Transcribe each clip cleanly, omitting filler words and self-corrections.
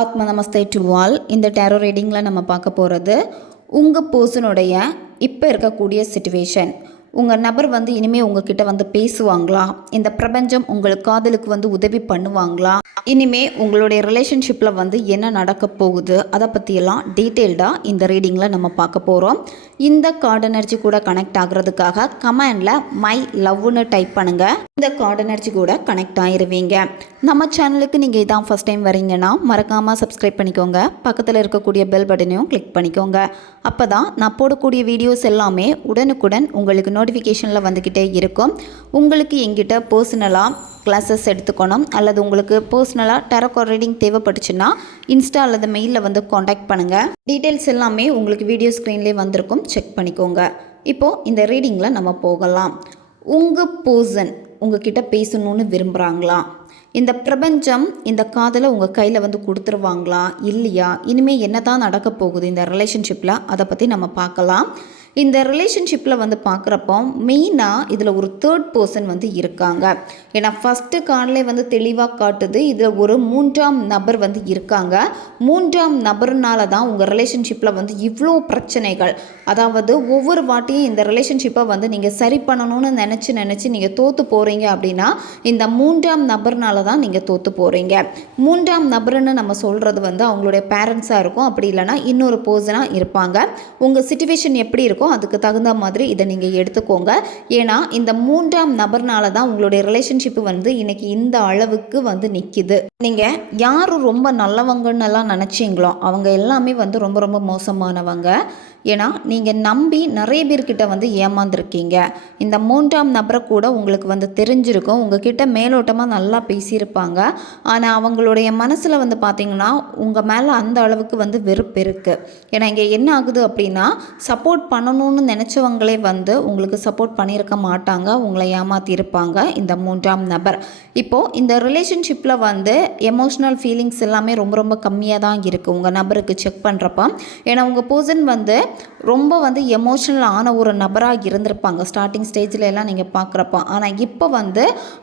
ஆத்ம நமஸ்தே to all. இந்த tarot ரீடிங்கில் நம்ம பார்க்க போகிறது உங்கள் பர்சனுடைய இப்போ இருக்கக்கூடிய சிச்சுவேஷன். உங்கள் நபர் இனிமேல் உங்ககிட்ட பேசுவாங்களா? இந்த பிரபஞ்சம் உங்களுக்கு காதலுக்கு உதவி பண்ணுவாங்களா? இனிமே உங்களுடைய ரிலேஷன்ஷிப்பில் என்ன நடக்க போகுது அதை பற்றியெல்லாம் டீட்டெயில்டாக இந்த ரீடிங்கில் நம்ம பார்க்க போகிறோம். இந்த கார்டு எனர்ஜி கூட கனெக்ட் ஆகிறதுக்காக கமெண்டில் மை லவ்னு டைப் பண்ணுங்கள். இந்த கார்டு எனர்ஜி கூட கனெக்ட் ஆகிருவீங்க. நம்ம சேனலுக்கு நீங்கள் இதான் ஃபஸ்ட் டைம் வரீங்கன்னா மறக்காமல் சப்ஸ்கிரைப் பண்ணிக்கோங்க. பக்கத்தில் இருக்கக்கூடிய பெல் பட்டனையும் கிளிக் பண்ணிக்கோங்க. அப்போ தான் நான் போடக்கூடிய வீடியோஸ் எல்லாமே உடனுக்குடன் உங்களுக்கு நோட்டிஃபிகேஷனில் வந்துக்கிட்டே இருக்கும். உங்களுக்கு எங்கிட்ட பர்சனலாக கிளாஸஸ் எடுத்துக்கணும் அல்லது உங்களுக்கு பர்சனலாக டேரோ ரீடிங் தேவைப்பட்டுச்சுன்னா இன்ஸ்டா அல்லது மெயிலில் காண்டாக்ட் பண்ணுங்கள். டீட்டெயில்ஸ் எல்லாமே உங்களுக்கு வீடியோ ஸ்க்ரீன்லேயே வந்திருக்கும், செக் பண்ணிக்கோங்க. இப்போது இந்த ரீடிங்கில் நம்ம போகலாம். உங்கள் பர்சன் உங்ககிட்ட பேசணுன்னு விரும்புகிறாங்களா? இந்த பிரபஞ்சம் இந்த காதலை உங்கள் கையில் கொடுத்துருவாங்களா இல்லையா? இனிமேல் என்ன தான் நடக்க போகுது இந்த ரிலேஷன்ஷிப்பில் அதை பற்றி நம்ம பார்க்கலாம். இந்த ரிலேஷன்ஷிப்பில் பார்க்குறப்போ மெயினாக இதில் ஒரு தேர்ட் பர்சன் இருக்காங்க. ஏன்னா ஃபஸ்ட்டு கார்டிலே தெளிவாக காட்டுது இதில் ஒரு மூன்றாம் நபர் இருக்காங்க. மூன்றாம் நபர்னால தான் உங்கள் ரிலேஷன்ஷிப்பில் இவ்வளோ பிரச்சனைகள். அதாவது ஒவ்வொரு வாட்டியும் இந்த ரிலேஷன்ஷிப்பை நீங்கள் சரி பண்ணணும்னு நினச்சி நீங்கள் தோற்று போகிறீங்க அப்படின்னா இந்த மூன்றாம் நபர்னால தான் நீங்கள் தோற்று போகிறீங்க. மூன்றாம் நபர்னு நம்ம சொல்கிறது அவங்களுடைய பேரண்ட்ஸாக இருக்கும், அப்படி இல்லைனா இன்னொரு பர்சனாக இருப்பாங்க. உங்கள் சிச்சுவேஷன் எப்படி இருக்கும் அதுக்கு தகுந்த மாதிரி இதை நீங்கள் எடுத்துக்கோங்க. ஏன்னா இந்த மூன்றாம் நபர்னால தான் உங்களுடைய ரிலேஷன்ஷிப்பு இன்னைக்கு இந்த அளவுக்கு நிற்கிது. நீங்கள் யார் ரொம்ப நல்லவங்கன்னு எல்லாம் நினச்சிங்களோ அவங்க எல்லாமே ரொம்ப ரொம்ப மோசமானவங்க. ஏன்னா நீங்கள் நம்பி நிறைய பேர்கிட்ட ஏமாந்துருக்கீங்க. இந்த மூன்றாம் நபரை கூட உங்களுக்கு தெரிஞ்சிருக்கும். உங்ககிட்ட மேலோட்டமாக நல்லா பேசியிருப்பாங்க. ஆனால் அவங்களுடைய மனசில் பார்த்தீங்கன்னா உங்கள் மேலே அந்த அளவுக்கு வெறுப்பு இருக்குது. ஏன்னா இங்கே என்ன ஆகுது அப்படின்னா சப்போர்ட் பண்ணணும்னு நினச்சவங்களே உங்களுக்கு சப்போர்ட் பண்ணியிருக்க மாட்டாங்க, உங்களை ஏமாற்றிருப்பாங்க இந்த மூன்றாம் நபர். இப்போது இந்த ரிலேஷன்ஷிப்பில் எமோஷ்னல் ஃபீலிங்ஸ் எல்லாமே ரொம்ப ரொம்ப கம்மியாக தான் இருக்குது உங்கள் நபருக்கு செக் பண்ணுறப்ப. ஏன்னா உங்கள் பர்சன் ரொம்ப எமோஷ்னல் ஆன ஒரு நபராக இருந்திருப்பாங்க ஸ்டார்டிங் ஸ்டேஜில் எல்லாம் நீங்கள் பார்க்குறப்ப. ஆனால் இப்போ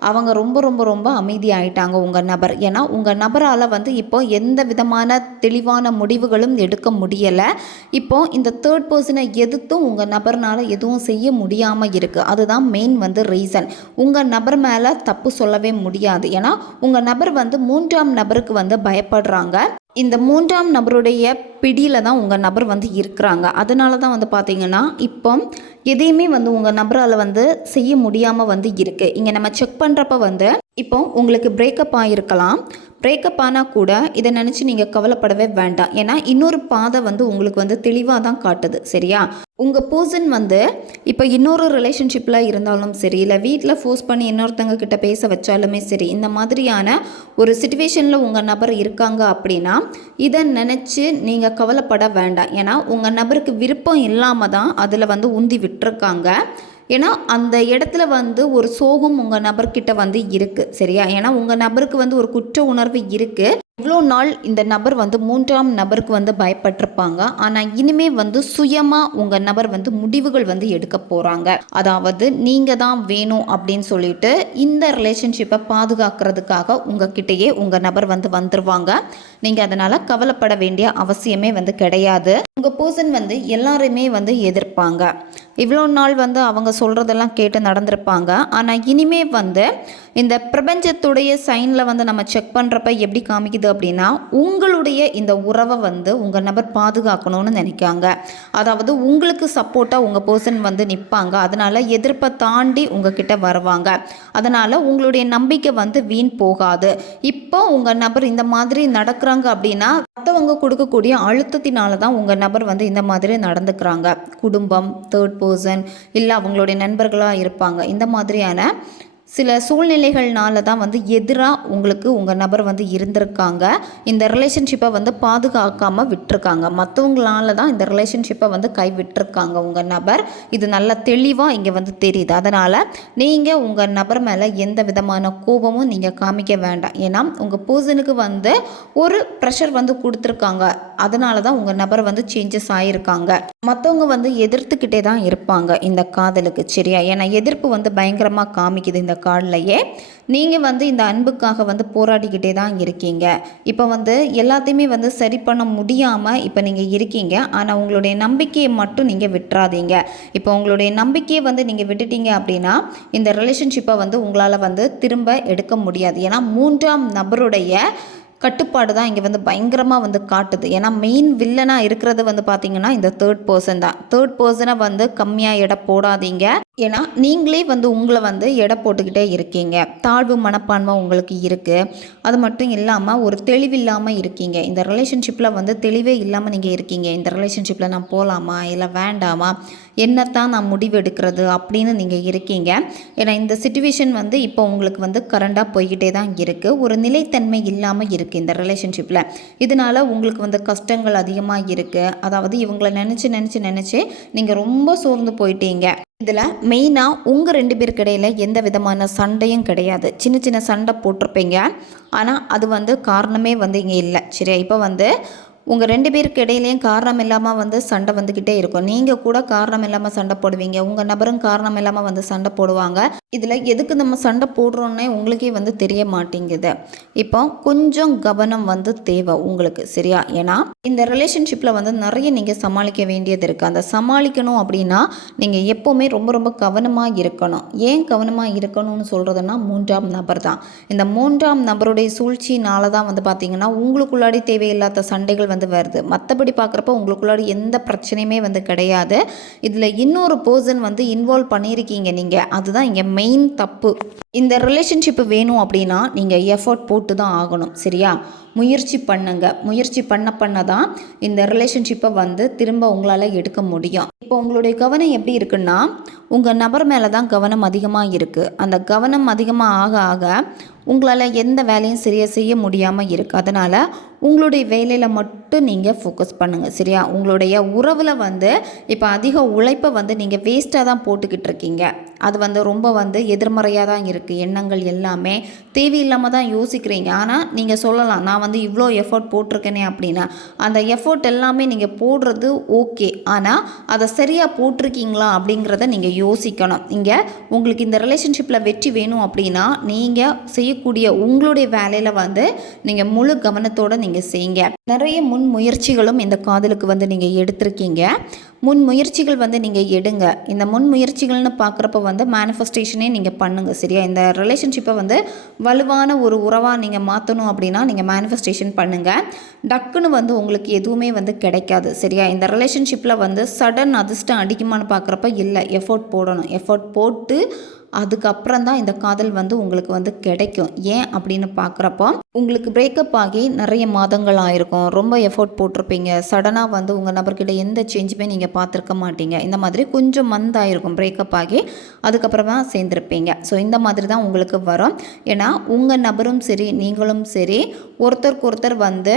அவங்க ரொம்ப ரொம்ப ரொம்ப அமைதியாகிட்டாங்க உங்கள் நபர். ஏன்னா உங்கள் நபரால் இப்போ எந்த விதமான தெளிவான முடிவுகளும் எடுக்க முடியலை. இப்போது இந்த தேர்ட் பர்சனை எதிர்த்தும் உங்கள் நபர்னால் எதுவும் செய்ய முடியாமல் இருக்குது. அதுதான் மெயின் ரீசன். உங்கள் நபர் மேலே தப்பு சொல்லவே முடியாது. ஏன்னா உங்கள் நபர் மூன்றாம் நபருக்கு பயப்படுறாங்க. இந்த மூன்றாம் நபருடைய பிடியில் தான் உங்கள் நபர் இருக்கிறாங்க. அதனால தான் பார்த்தீங்கன்னா இப்போ எதையுமே உங்கள் நபரால் செய்ய முடியாமல் இருக்குது. இங்கே நம்ம செக் பண்ணுறப்ப இப்போ உங்களுக்கு பிரேக்கப் ஆகிருக்கலாம். பிரேக்கப் ஆனால் கூட இதை நினச்சி நீங்கள் கவலைப்படவே வேண்டாம். ஏன்னா இன்னொரு பாதை உங்களுக்கு தெளிவாக தான் காட்டுது. சரியா? உங்கள் பர்சன் இப்போ இன்னொரு ரிலேஷன்ஷிப்பில் இருந்தாலும் சரி, இல்லை வீட்டில் ஃபோர்ஸ் பண்ணி இன்னொருத்தங்க கிட்ட பேச வச்சாலுமே சரி, இந்த மாதிரியான ஒரு சிச்சுவேஷனில் உங்கள் நபர் இருக்காங்க அப்படின்னா இதை நினச்சி நீங்கள் கவலைப்பட வேண்டாம். ஏன்னா உங்கள் நபருக்கு விருப்பம் இல்லாமல் தான் அதில் உந்தி விட்டுருக்காங்க. ஏன்னா அந்த இடத்துல ஒரு சோகம் உங்கள் நபர்கிட்ட இருக்குது. சரியா? ஏன்னா உங்கள் நபருக்கு ஒரு குற்ற உணர்வு இருக்குது. இவ்வளோ நாள் இந்த நபர் மூன்றாம் நபருக்கு பயப்பட்டிருப்பாங்க. ஆனால் இனிமே சுயமாக உங்கள் நபர் முடிவுகள் எடுக்க போகிறாங்க. அதாவது நீங்கள் தான் வேணும் அப்படின்னு சொல்லிட்டு இந்த ரிலேஷன்ஷிப்பை பாதுகாக்கிறதுக்காக உங்ககிட்டயே உங்கள் நபர் வந்துருவாங்க. நீங்கள் அதனால் கவலைப்பட வேண்டிய அவசியமே கிடையாது. உங்கள் பர்சன் எல்லாருமே எதிர்ப்பாங்க. இவ்வளோ நாள் அவங்க சொல்கிறதெல்லாம் கேட்டு நடந்திருப்பாங்க. ஆனால் இனிமே இந்த பிரபஞ்சத்துடைய சைனில் நம்ம செக் பண்ணுறப்ப எப்படி காமிக்குது அப்படின்னா உங்களுடைய இந்த உறவை உங்கள் நபர் பாதுகாக்கணும்னு நினைக்காங்க. அதாவது உங்களுக்கு சப்போர்ட்டாக உங்கள் பர்சன் நிற்பாங்க. அதனால் எதிர்ப்பை தாண்டி உங்ககிட்ட வருவாங்க. அதனால் உங்களுடைய நம்பிக்கை வீண் போகாது. இப்போ உங்கள் நபர் இந்த மாதிரி நடக்கிறாங்க அப்படின்னா மற்றவங்க கொடுக்கக்கூடிய அழுத்தத்தினால தான் உங்கள் நபர் இந்த மாதிரி நடந்துக்கிறாங்க. குடும்பம், தேர்ட் பர்சன், இல்லை அவங்களுடைய நண்பர்களாக இருப்பாங்க. இந்த மாதிரியான சில சூழ்நிலைகள்னால தான் எதிராக உங்களுக்கு உங்கள் நபர் இருந்திருக்காங்க. இந்த ரிலேஷன்ஷிப்பை பாதுகாக்காமல் விட்டுருக்காங்க. மற்றவங்களால தான் இந்த ரிலேஷன்ஷிப்பை கை விட்டுருக்காங்க உங்கள் நபர். இது நல்ல தெளிவாக இங்கே தெரியுது. அதனால் நீங்கள் உங்கள் நபர் மேலே எந்த விதமான கோபமும் நீங்கள் காமிக்க வேண்டாம். ஏன்னா உங்கள் பர்சனுக்கு ஒரு ப்ரெஷர் கொடுத்துருக்காங்க. அதனால தான் உங்கள் நபர் வந்து சேஞ்சஸ் ஆகியிருக்காங்க. மற்றவங்க வந்து எதிர்த்துக்கிட்டே தான் இருப்பாங்க இந்த காதலுக்கு, சரியா? ஏன்னா எதிர்ப்பு வந்து பயங்கரமாக காமிக்குது இந்த கார்ட்லையே. நீங்கள் வந்து இந்த அன்புக்காக வந்து போராடிக்கிட்டே தான் இருக்கீங்க. இப்போ வந்து எல்லாத்தையுமே வந்து சரி பண்ண முடியாமல் இப்போ நீங்கள் இருக்கீங்க. ஆனால் உங்களுடைய நம்பிக்கையை மட்டும் நீங்கள் விட்டுறாதீங்க. இப்போ உங்களுடைய நம்பிக்கையை வந்து நீங்கள் விட்டுட்டீங்க அப்படின்னா இந்த ரிலேஷன்ஷிப்பை வந்து உங்களால் வந்து திரும்ப எடுக்க முடியாது. ஏன்னா 3ஆம் நபருடைய கட்டுப்பாடு தான் இங்கே வந்து பயங்கரமாக வந்து காட்டுது. ஏன்னா மெயின் வில்லனாக இருக்கிறது வந்து பார்த்திங்கன்னா இந்த தேர்ட் பர்சன் தான். தேர்ட் பர்சனை வந்து கம்மியாக எடை போடாதீங்க. ஏன்னா நீங்களே வந்து உங்களை வந்து எடை போட்டுக்கிட்டே இருக்கீங்க. தாழ்வு மனப்பான்மை உங்களுக்கு இருக்குது. அது மட்டும் இல்லாமல் ஒரு தெளிவில்லாமல் இருக்கீங்க. இந்த ரிலேஷன்ஷிப்பில் வந்து தெளிவே இல்லாமல் நீங்கள் இருக்கீங்க. இந்த ரிலேஷன்ஷிப்பில் நான் போகலாமா இல்லை வேண்டாமா, என்னத்தான் நான் முடிவு எடுக்கிறது அப்படின்னு நீங்கள் இருக்கீங்க. ஏன்னா இந்த சிச்சுவேஷன் வந்து இப்போ உங்களுக்கு வந்து கரண்டாக போய்கிட்டே தான் இருக்குது. ஒரு நிலைத்தன்மை இல்லாமல் இருக்குது இந்த ரிலேஷன்ஷிப்பில். இதனால் உங்களுக்கு வந்து கஷ்டங்கள் அதிகமாக இருக்குது. அதாவது இவங்களை நினச்சி நீங்கள் ரொம்ப சோர்ந்து போயிட்டீங்க. இதில் மெயினாக உங்கள் 2 பேருக்கு இடையில் எந்த விதமான சண்டையும் கிடையாது. சின்ன சின்ன சண்டை போட்டிருப்பீங்க. ஆனால் அது வந்து காரணமே வந்து இங்கே இல்லை, சரியா? இப்போ வந்து உங்கள் 2 பேருக்கு இடையிலையும் காரணம் இல்லாமல் வந்து சண்டை வந்துக்கிட்டே இருக்கும். நீங்கள் கூட காரணம் இல்லாமல் சண்டை போடுவீங்க. உங்கள் நபரும் காரணம் இல்லாமல் வந்து சண்டை போடுவாங்க. இதில் எதுக்கு நம்ம சண்டை போடுறோன்னே உங்களுக்கே வந்து தெரிய மாட்டேங்குது. இப்போ கொஞ்சம் கவனம் வந்து தேவை உங்களுக்கு, சரியா? ஏன்னா இந்த ரிலேஷன்ஷிப்பில் வந்து நிறைய நீங்கள் சமாளிக்க வேண்டியது இருக்குது. அந்த சமாளிக்கணும் அப்படின்னா நீங்கள் எப்போவுமே ரொம்ப ரொம்ப கவனமாக இருக்கணும். ஏன் கவனமாக இருக்கணும்னு சொல்கிறதுனா 3ஆம் நபர் தான். இந்த 3ஆம் நபருடைய சூழ்ச்சியினால தான் வந்து பார்த்திங்கன்னா உங்களுக்குள்ளாடி தேவையில்லாத சண்டைகள் வந்து வருது. மற்றபடி பார்க்குறப்ப உங்களுக்குள்ளாடி எந்த பிரச்சனையுமே வந்து கிடையாது. இதில் இன்னொரு பர்சன் வந்து இன்வால்வ் பண்ணியிருக்கீங்க நீங்கள். அதுதான் இங்கே மெயின் தப்பு. இந்த ரிலேஷன்ஷிப்பு வேணும் அப்படின்னா நீங்கள் எஃபர்ட் போட்டு தான் ஆகணும், சரியா? முயற்சி பண்ணுங்க. முயற்சி பண்ண தான் இந்த ரிலேஷன்ஷிப்பை வந்து திரும்ப உங்களால் எடுக்க முடியும். இப்போ உங்களுடைய கவனம் எப்படி இருக்குன்னா உங்கள் நபர் மேலே தான் கவனம் அதிகமாக இருக்குது. அந்த கவனம் அதிகமாக ஆக ஆக உங்களால் எந்த வேலையும் சரியாக செய்ய முடியாமல் இருக்குது. அதனால் உங்களுடைய வேலையில் மட்டும் நீங்கள் ஃபோக்கஸ் பண்ணுங்கள், சரியா? உங்களுடைய உறவில் வந்து இப்போ அதிக உழைப்பை வந்து நீங்கள் வேஸ்ட்டாக தான் போட்டுக்கிட்டு இருக்கீங்க. அது வந்து ரொம்ப வந்து எதிர்மறையாக தான் இருக்குது. எண்ணங்கள் எல்லாமே தேவையில்லாமல் தான் யோசிக்கிறீங்க. ஆனால் நீங்கள் சொல்லலாம், நான் வந்து இவ்வளோ எஃபோர்ட் போட்டிருக்கேனே அப்படின்னா. அந்த எஃபோர்ட் எல்லாமே நீங்கள் போடுறது ஓகே, ஆனால் அதை சரியாக போட்டிருக்கீங்களா அப்படிங்கிறத நீங்கள் யோசிக்கணும். இங்கே உங்களுக்கு இந்த ரிலேஷன்ஷிப்பில் வெற்றி வேணும் அப்படின்னா நீங்கள் செய்யக்கூடிய உங்களுடைய வேலையில் வந்து நீங்கள் முழு கவனத்தோடு நீங்கள் செய்யுங்க. நிறைய முன் முயற்சிகளும் இந்த காதலுக்கு வந்து நீங்கள் எடுத்திருக்கீங்க. முன் முயற்சிகள் வந்து நீங்கள் எடுங்க. இந்த முன் முயற்சிகள்னு பார்க்குறப்ப வந்து மேனிஃபெஸ்டேஷனே நீங்கள் பண்ணுங்கள், சரியா? இந்த ரிலேஷன்ஷிப்பை வந்து வலுவான ஒரு உறவாக நீங்கள் மாற்றணும் அப்படின்னா நீங்கள் மேனிஃபெஸ்டேஷன் பண்ணுங்கள். டக்குன்னு வந்து உங்களுக்கு எதுவுமே வந்து கிடைக்காது, சரியா? இந்த ரிலேஷன்ஷிப்பில் வந்து சடன் அதிர்ஷ்டம் அடிக்குமான்னு பார்க்குறப்ப இல்லை. எஃபோர்ட் போடணும். எஃபோர்ட் போட்டு அதுக்கப்புறம் தான் இந்த காதல் வந்து உங்களுக்கு வந்து கிடைக்கும். ஏன் அப்படின்னு பார்க்குறப்போ உங்களுக்கு பிரேக்கப் ஆகி நிறைய மாதங்கள் ஆயிருக்கும். ரொம்ப எஃபோர்ட் போட்டிருப்பீங்க. சடனாக வந்து உங்கள் நபர்கிட்ட எந்த சேஞ்சுமே நீங்கள் பார்த்துருக்க மாட்டீங்க. இந்த மாதிரி கொஞ்சம் மந்த் ஆயிருக்கும் பிரேக்கப் ஆகி, அதுக்கப்புறமா சேர்ந்துருப்பீங்க. ஸோ இந்த மாதிரி தான் உங்களுக்கு வரும். ஏன்னா உங்கள் நபரும் சரி நீங்களும் சரி ஒருத்தருக்கு ஒருத்தர் வந்து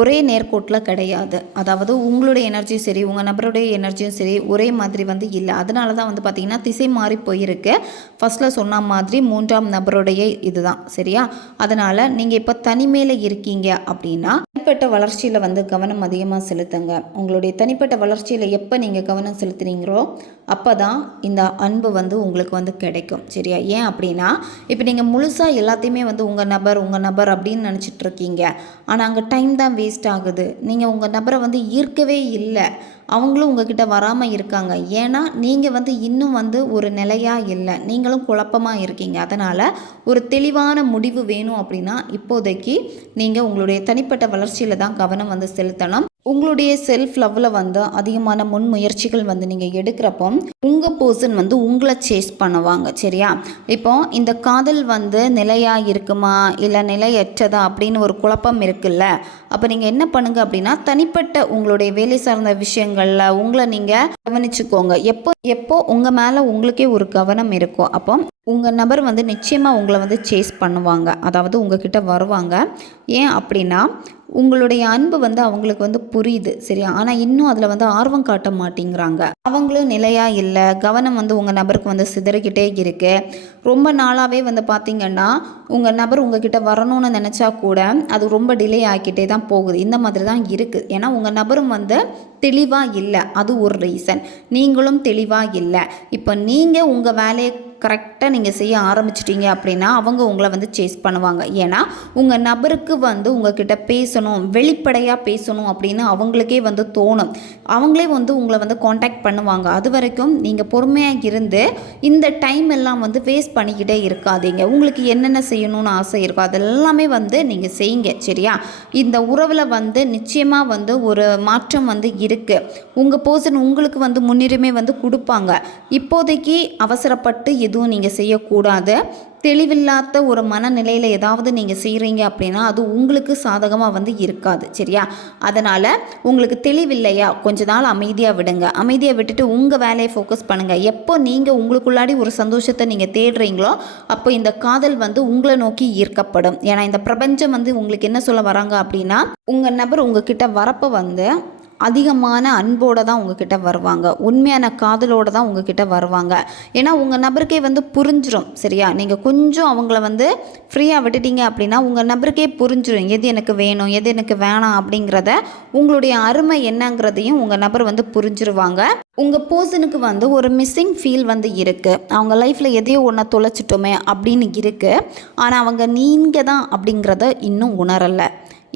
ஒரே நேர்கோட்டில் கிடையாது. அதாவது உங்களுடைய எனர்ஜியும் சரி உங்கள் நபருடைய எனர்ஜியும் சரி ஒரே மாதிரி வந்து இல்லை. அதனால தான் வந்து பார்த்திங்கன்னா திசை மாறி போயிருக்கு. ஃபஸ்ட்டில் சொன்ன மாதிரி 3ஆம் நபருடைய இதுதான், சரியா? அதனால் நீங்கள் இப்போ தனிமையில் இருக்கீங்க அப்படின்னா தனிப்பட்ட வளர்ச்சியில் வந்து கவனம் அதிகமாக செலுத்துங்க. உங்களுடைய தனிப்பட்ட வளர்ச்சியில் எப்போ நீங்கள் கவனம் செலுத்துறீங்களோ அப்போ தான் இந்த அன்பு வந்து உங்களுக்கு வந்து கிடைக்கும், சரியா? ஏன் அப்படின்னா இப்போ நீங்கள் முழுசாக எல்லாத்தையுமே வந்து உங்கள் நபர் அப்படின்னு நினச்சிட்டு இருக்கீங்க. ஆனால் அங்கே டைம் தான் வேஸ்ட் ஆகுது. நீங்கள் உங்கள் நபரை வந்து ஈர்க்கவே இல்லை. அவங்களும் உங்ககிட்ட வராமல் இருக்காங்க. ஏன்னா நீங்கள் வந்து இன்னும் வந்து ஒரு நிலையாக இல்லை. நீங்களும் குழப்பமாக இருக்கீங்க. அதனால் ஒரு தெளிவான முடிவு வேணும் அப்படின்னா இப்போதைக்கு நீங்கள் உங்களுடைய தனிப்பட்ட வளர்ச்சியில் தான் கவனம் வந்து செலுத்தணும். உங்களுடைய செல்ஃப் லவ்வில் வந்து அதிகமான முன் முயற்சிகள் வந்து நீங்கள் எடுக்கிறப்போ உங்கள் பர்சன் வந்து உங்களை சேஸ் பண்ணுவாங்க, சரியா? இப்போ இந்த காதல் வந்து நிலையாக இருக்குமா இல்லை நிலையற்றதா அப்படின்னு ஒரு குழப்பம் இருக்குல்ல. அப்போ நீங்கள் என்ன பண்ணுங்க அப்படின்னா தனிப்பட்ட உங்களுடைய வேலை சார்ந்த விஷயங்களில் உங்களை நீங்கள் கவனிச்சுக்கோங்க. எப்போ உங்கள் மேலே உங்களுக்கே ஒரு கவனம் இருக்கும் அப்போ உங்கள் நபர் வந்து நிச்சயமாக உங்களை வந்து சேஸ் பண்ணுவாங்க. அதாவது உங்ககிட்ட வருவாங்க. ஏன் அப்படின்னா உங்களுடைய அன்பு வந்து அவங்களுக்கு வந்து புரியுது சரியா. ஆனால் இன்னும் அதில் வந்து ஆர்வம் காட்ட மாட்டேங்கிறாங்க. அவங்களும் நிலையாக இல்லை, கவனம் வந்து உங்கள் நபருக்கு வந்து சிதறிக்கிட்டே இருக்கு. ரொம்ப நாளாகவே வந்து பார்த்திங்கன்னா உங்கள் நபர் உங்ககிட்ட வரணும்னு நினச்சா கூட அது ரொம்ப டிலே ஆகிக்கிட்டே தான் போகுது. இந்த மாதிரி தான் இருக்குது. ஏன்னா உங்கள் நபரும் வந்து தெளிவாக இல்லை, அது ஒரு ரீசன். நீங்களும் தெளிவாக இல்லை. இப்போ நீங்கள் உங்கள் வேலையை கரெக்டாக நீங்கள் செய்ய ஆரம்பிச்சிட்டிங்க அப்படின்னா அவங்க உங்களை வந்து சேஸ் பண்ணுவாங்க. ஏன்னா உங்கள் நபருக்கு வந்து உங்ககிட்ட பேசணும், வெளிப்படையாக பேசணும் அப்படின்னு அவங்களுக்கே வந்து தோணும். அவங்களே வந்து உங்களை வந்து காண்டாக்ட் பண்ணுவாங்க. அது வரைக்கும் நீங்கள் பொறுமையாக இருந்து இந்த டைம் எல்லாம் வந்து வேஸ்ட் பண்ணிக்கிட்டே இருக்காதீங்க. உங்களுக்கு என்னென்ன செய்யணும்னு ஆசை இருக்கோ அதெல்லாமே வந்து நீங்கள் செய்யுங்க சரியா. இந்த உறவில் வந்து நிச்சயமாக வந்து ஒரு மாற்றம் வந்து இருக்குது. உங்கள் பர்சன் உங்களுக்கு வந்து முன்னுரிமை வந்து கொடுப்பாங்க. இப்போதைக்கு அவசரப்பட்டு எதுவும் நீங்கள் செய்யக்கூடாது. தெளிவில்லாத ஒரு மனநிலையில் ஏதாவது நீங்கள் செய்கிறீங்க அப்படின்னா அது உங்களுக்கு சாதகமாக வந்து இருக்காது சரியா. அதனால் உங்களுக்கு தெளிவில்லையா கொஞ்ச நாள் அமைதியாக விடுங்க. அமைதியாக விட்டுட்டு உங்கள் வேலையை ஃபோக்கஸ் பண்ணுங்கள். எப்போ நீங்கள் உங்களுக்குள்ளாடி ஒரு சந்தோஷத்தை நீங்கள் தேடுறீங்களோ அப்போ இந்த காதல் வந்து உங்களை நோக்கி ஈர்க்கப்படும். ஏன்னா இந்த பிரபஞ்சம் வந்து உங்களுக்கு என்ன சொல்ல வராங்க அப்படின்னா உங்கள் நபர் உங்ககிட்ட வரப்போ வந்து அதிகமான அன்போடு தான் உங்ககிட்ட வருவாங்க, உண்மையான காதலோடு தான் உங்ககிட்ட வருவாங்க. ஏன்னா உங்கள் நபருக்கே வந்து புரிஞ்சிடும் சரியா. நீங்கள் கொஞ்சம் அவங்கள வந்து ஃப்ரீயாக விட்டுட்டீங்க அப்படின்னா உங்கள் நபருக்கே புரிஞ்சிடும் எது எனக்கு வேணும் எது எனக்கு வேணாம் அப்படிங்கிறத, உங்களுடைய அருமை என்னங்கிறதையும் உங்கள் நபர் வந்து புரிஞ்சிருவாங்க. உங்கள் பர்சனுக்கு வந்து ஒரு மிஸ்ஸிங் ஃபீல் வந்து இருக்குது. அவங்க லைஃப்பில் எதையோ ஒன்று தொலைச்சிட்டோமே அப்படின்னு இருக்குது. ஆனால் அவங்க நீங்கள் தான் அப்படிங்கிறத இன்னும் உணரலை.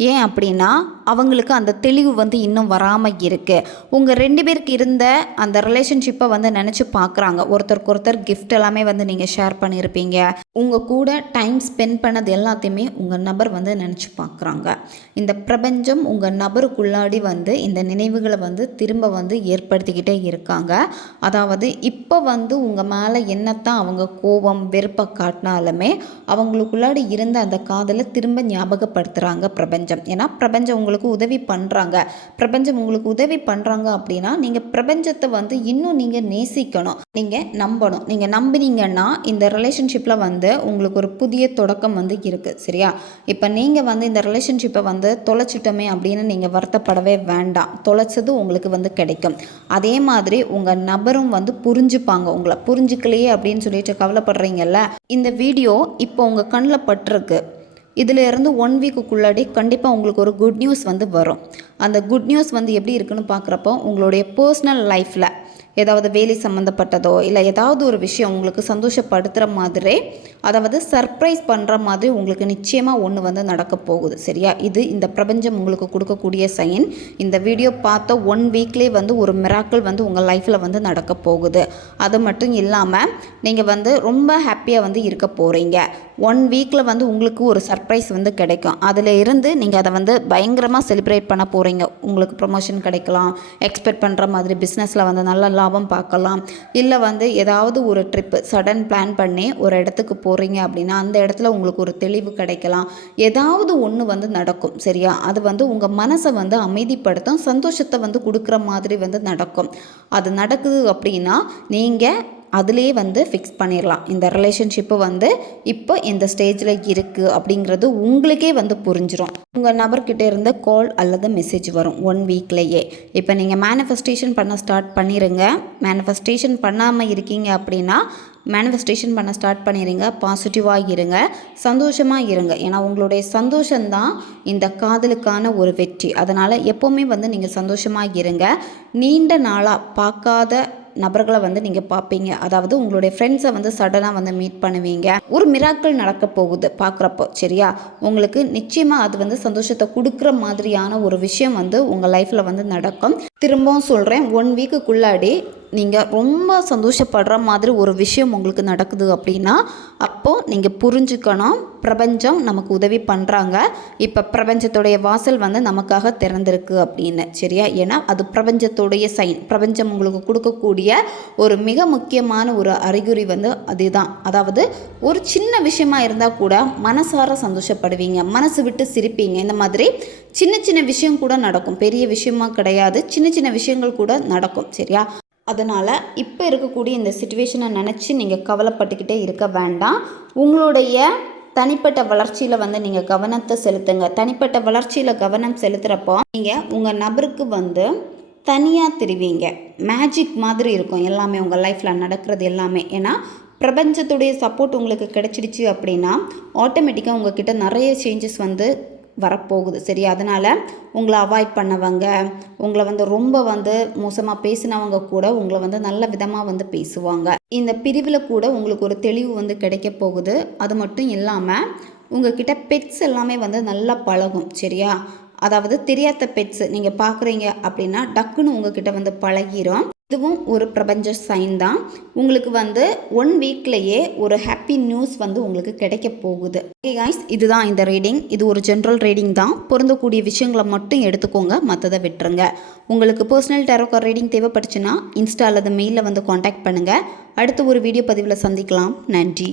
ஏன் அப்படின்னா அவங்களுக்கு அந்த தெளிவு வந்து இன்னும் வராமல் இருக்குது. உங்கள் 2 பேருக்கு இருந்த அந்த ரிலேஷன்ஷிப்பை வந்து நினச்சி பார்க்குறாங்க. ஒருத்தருக்கு ஒருத்தர் கிஃப்ட் எல்லாமே வந்து நீங்கள் ஷேர் பண்ணியிருப்பீங்க. உங்கள் கூட டைம் ஸ்பெண்ட் பண்ணது எல்லாத்தையுமே உங்கள் நபர் வந்து நினச்சி பார்க்குறாங்க. இந்த பிரபஞ்சம் உங்கள் நபருக்குள்ளாடி வந்து இந்த நினைவுகளை வந்து திரும்ப வந்து ஏற்படுத்திக்கிட்டே இருக்காங்க. அதாவது இப்போ வந்து உங்கள் மேலே என்னத்தான் அவங்க கோபம் வெறுப்பை காட்டினாலுமே அவங்களுக்குள்ளாடி இருந்த அந்த காதலை திரும்ப ஞாபகப்படுத்துகிறாங்க பிரபஞ்சம். ஏன்னா பிரபஞ்சம் உங்களுக்கு உதவி பண்ணுறாங்க. பிரபஞ்சம் உங்களுக்கு உதவி பண்ணுறாங்க அப்படின்னா நீங்கள் பிரபஞ்சத்தை வந்து இன்னும் நீங்கள் நேசிக்கணும், நீங்கள் நம்பணும். நீங்கள் நம்பினீங்கன்னா இந்த ரிலேஷன்ஷிப்பில் வந்து உங்களுக்கு ஒரு புதிய தொடக்கம் வந்து இருக்குது சரியா. இப்போ நீங்கள் வந்து இந்த ரிலேஷன்ஷிப்பை வந்து தொலைச்சிட்டோமே அப்படின்னு நீங்கள் வருத்தப்படவே வேண்டாம். தொலைச்சது உங்களுக்கு வந்து கிடைக்கும். அதே மாதிரி உங்கள் நபரும் வந்து புரிஞ்சுப்பாங்க. உங்களை புரிஞ்சுக்கலையே அப்படின்னு சொல்லிட்டு கவலைப்படுறீங்கல்ல, இந்த வீடியோ இப்போ உங்கள் கண்ணில் பட்டிருக்கு. இதிலேருந்து 1 வீக்குக்குள்ளாடி கண்டிப்பாக உங்களுக்கு ஒரு குட் நியூஸ் வந்து வரும். அந்த குட் நியூஸ் வந்து எப்படி இருக்குன்னு பார்க்குறப்போ உங்களுடைய பர்சனல் லைஃப்பில் ஏதாவது வேலை சம்மந்தப்பட்டதோ இல்லை ஏதாவது ஒரு விஷயம் உங்களுக்கு சந்தோஷப்படுத்துகிற மாதிரி, அதாவது சர்ப்ரைஸ் பண்ணுற மாதிரி உங்களுக்கு நிச்சயமாக ஒன்று வந்து நடக்க போகுது சரியா. இது இந்த பிரபஞ்சம் உங்களுக்கு கொடுக்கக்கூடிய சைன். இந்த வீடியோ பார்த்த 1 வீக்லேயே வந்து ஒரு மிராக்கிள் வந்து உங்கள் லைஃப்பில் வந்து நடக்க போகுது. அது மட்டும் இல்லாமல் நீங்கள் வந்து ரொம்ப ஹாப்பியாக வந்து இருக்க போகிறீங்க. 1 வீக்கில் வந்து உங்களுக்கு ஒரு சர்ப்ரைஸ் வந்து கிடைக்கும். அதில் இருந்து நீங்கள் அதை வந்து பயங்கரமாக செலிப்ரேட் பண்ண போகிறீங்க. உங்களுக்கு ப்ரொமோஷன் கிடைக்கலாம், எக்ஸ்பெக்ட் பண்ணுற மாதிரி பிஸ்னஸில் வந்து நல்ல லாபம் பார்க்கலாம். இல்லை வந்து ஏதாவது ஒரு ட்ரிப்பு சடன் பிளான் பண்ணி ஒரு இடத்துக்கு போகிறீங்க அப்படின்னா அந்த இடத்துல உங்களுக்கு ஒரு தெளிவு கிடைக்கலாம். ஏதாவது ஒன்று வந்து நடக்கும் சரியா. அது வந்து உங்கள் மனசை வந்து அமைதிப்படுத்தும், சந்தோஷத்தை வந்து கொடுக்குற மாதிரி வந்து நடக்கும். அது நடக்குது அப்படின்னா நீங்கள் அதிலே வந்து ஃபிக்ஸ் பண்ணிடலாம். இந்த ரிலேஷன்ஷிப்பு வந்து இப்போ இந்த ஸ்டேஜில் இருக்குது அப்படிங்கிறது உங்களுக்கே வந்து புரிஞ்சிடும். உங்கள் நபர்கிட்ட இருந்து கால் அல்லது மெசேஜ் வரும் 1 வீக்லேயே. இப்போ நீங்கள் மேனிஃபெஸ்டேஷன் பண்ண ஸ்டார்ட் பண்ணிடுங்க. மேனிஃபெஸ்டேஷன் பண்ணாமல் இருக்கீங்க அப்படின்னா மேனிஃபெஸ்டேஷன் பண்ண ஸ்டார்ட் பண்ணிடுங்க. பாசிட்டிவாக இருங்க, சந்தோஷமாக இருங்க. ஏன்னா உங்களுடைய சந்தோஷம்தான் இந்த காதலுக்கான ஒரு வெற்றி. அதனால் எப்போவுமே வந்து நீங்கள் சந்தோஷமாக இருங்க. நீண்ட நாளாக பார்க்காத நபர்களை வந்து நீங்கள் பார்ப்பீங்க. அதாவது உங்களுடைய ஃப்ரெண்ட்ஸை வந்து சடனாக வந்து மீட் பண்ணுவீங்க. ஒரு மிராக்கிள் நடக்க போகுது பார்க்குறப்போ சரியா. உங்களுக்கு நிச்சயமாக அது வந்து சந்தோஷத்தை கொடுக்குற மாதிரியான ஒரு விஷயம் வந்து உங்கள் லைஃப்பில் வந்து நடக்கும். திரும்பவும் சொல்கிறேன், 1 வீக்குக்குள்ளாடி நீங்கள் ரொம்ப சந்தோஷப்படுற மாதிரி ஒரு விஷயம் உங்களுக்கு நடக்குது அப்படின்னா அப்போது நீங்கள் புரிஞ்சுக்கணும் பிரபஞ்சம் நமக்கு உதவி பண்ணுறாங்க. இப்போ பிரபஞ்சத்துடைய வாசல் வந்து நமக்காக திறந்திருக்கு அப்படின்னு சரியா. ஏன்னா அது பிரபஞ்சத்துடைய சைன். பிரபஞ்சம் உங்களுக்கு கொடுக்கக்கூடிய ஒரு மிக முக்கியமான ஒரு அறிகுறி வந்து அதுதான். அதாவது ஒரு சின்ன விஷயமா இருந்தால் கூட மனசார சந்தோஷப்படுவீங்க, மனசு விட்டு சிரிப்பீங்க. இந்த மாதிரி சின்ன சின்ன விஷயம் கூட நடக்கும், பெரிய விஷயமா கிடையாது, சின்ன சின்ன விஷயங்கள் கூட நடக்கும் சரியா. அதனால் இப்போ இருக்கக்கூடிய இந்த சிச்சுவேஷனை நினச்சி நீங்கள் கவலைப்பட்டுக்கிட்டே இருக்க வேண்டாம். உங்களுடைய தனிப்பட்ட வளர்ச்சியில் வந்து நீங்கள் கவனத்தை செலுத்துங்க. தனிப்பட்ட வளர்ச்சியில் கவனம் செலுத்துகிறப்போ நீங்கள் உங்கள் நபருக்கு வந்து தனியாக தெரிவிங்க. மேஜிக் மாதிரி இருக்கும் எல்லாமே உங்கள் லைஃப்பில் நடக்கிறது எல்லாமே. ஏன்னா பிரபஞ்சத்துடைய சப்போர்ட் உங்களுக்கு கிடைச்சிடுச்சு அப்படின்னா ஆட்டோமேட்டிக்காக உங்ககிட்ட நிறைய சேஞ்சஸ் வந்து வரப்போகுது. சரி, அதனால் உங்களை அவாய்ட் பண்ணவங்க, உங்களை வந்து ரொம்ப வந்து மோசமாக பேசினவங்க கூட உங்களை வந்து நல்ல விதமாக வந்து பேசுவாங்க. இந்த பிரிவில் கூட உங்களுக்கு ஒரு தெளிவு வந்து கிடைக்க போகுது. அது மட்டும் இல்லாமல் உங்ககிட்ட பெட்ஸ் எல்லாமே வந்து நல்லா பழகும். சரியா, அதாவது தெரியாத பெட்ஸ் நீங்கள் பார்க்குறீங்க அப்படின்னா டக்குன்னு உங்ககிட்ட வந்து பழகிரும். இதுவும் ஒரு பிரபஞ்ச சைன் தான். உங்களுக்கு வந்து 1 வீக்லேயே ஒரு ஹாப்பி நியூஸ் வந்து உங்களுக்கு கிடைக்க போகுது. ஓகே காய்ஸ், இதுதான் இந்த ரீடிங். இது ஒரு ஜென்ரல் ரீடிங் தான். பொருந்தக்கூடிய விஷயங்களை மட்டும் எடுத்துக்கோங்க, மற்றதை விட்டுருங்க. உங்களுக்கு பர்சனல் டேரோ கார்டு ரீடிங் தேவைப்பட்டுச்சுன்னா இன்ஸ்டா அல்லது மெயிலில் வந்து காண்டாக்ட் பண்ணுங்கள். அடுத்து ஒரு வீடியோ பதிவில் சந்திக்கலாம். நன்றி.